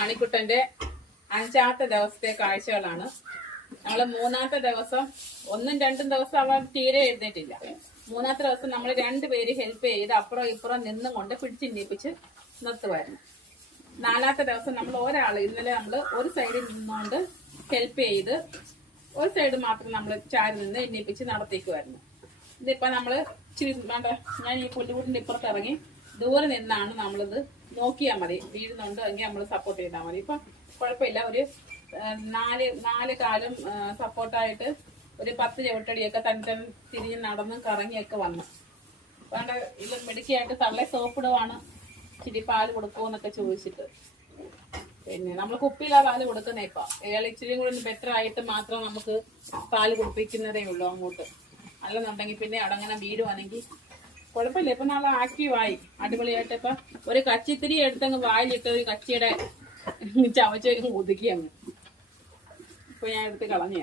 മണിക്കുട്ടന്റെ 5ാമത്തെ ദിവസത്തെ കാഴ്ചകളാണ്. നമ്മള് 3ാമത്തെ ദിവസം 1ഉം 2ഉം ദിവസം അവൻ തീരെ എഴുന്നേറ്റില്ല. 3ാമത്തെ ദിവസം നമ്മൾ 2 പേര് ഹെൽപ്പ് ചെയ്ത് അപ്പുറം ഇപ്പുറം നിന്നും കൊണ്ട് പിടിച്ചിന്നിപ്പിച്ച് നിർത്തുമായിരുന്നു. 4ാമത്തെ ദിവസം നമ്മൾ ഇന്നലെ നമ്മൾ ഒരു സൈഡിൽ നിന്നുകൊണ്ട് ഹെൽപ്പ് ചെയ്ത് ഒരു സൈഡ് മാത്രം നമ്മൾ ചാരി നിന്ന് എണ്ണിപ്പിച്ച് നടത്തിക്കുമായിരുന്നു. ഇതിപ്പോ നമ്മള് ഇച്ചിരി ഞാൻ ഈ പുല്ലുകൂട്ടിന്റെ ഇപ്പുറത്ത് ഇറങ്ങി ദൂരെ നിന്നാണ് നമ്മളിത് നോക്കിയാൽ മതി. വീഴുന്നുണ്ടോ എങ്കിൽ നമ്മൾ സപ്പോർട്ട് ചെയ്താൽ മതി. ഇപ്പൊ കുഴപ്പമില്ല. ഒരു 4 കാലും സപ്പോർട്ടായിട്ട് ഒരു 10 ചവിട്ടടിയൊക്കെ തന്നെ തിരിഞ്ഞ് നടന്നും കറങ്ങിയൊക്കെ വന്നു. അതുകൊണ്ട് ഇത് മിടുക്കിയായിട്ട് തള്ളെ സോപ്പിടുവാണ്. ഇച്ചിരി പാല് കൊടുക്കുമെന്നൊക്കെ ചോദിച്ചിട്ട് പിന്നെ നമ്മൾ കുപ്പിയിലാ പാല് കൊടുക്കുന്നേ. ഇപ്പൊ ഇയാൾ ഇച്ചിരി കൂടി ബെറ്റർ ആയിട്ട് മാത്രം നമുക്ക് പാല് കുടിപ്പിക്കുന്നതേ ഉള്ളൂ അങ്ങോട്ട്. അല്ലെന്നുണ്ടെങ്കിൽ പിന്നെ അടങ്ങനെ വീടുവാണെങ്കിൽ കുഴപ്പമില്ല. ഇപ്പൊ നല്ല ആക്റ്റീവായി അടിപൊളിയായിട്ട്. ഇപ്പൊ ഒരു കച്ചിത്തിരി എടുത്തങ്ങ് വായിലിട്ട് ഒരു കച്ചിയുടെ ചവച്ചങ്ങ് ഒതുക്കി അങ്ങ് ഇപ്പൊ ഞാൻ എടുത്ത് കളഞ്ഞ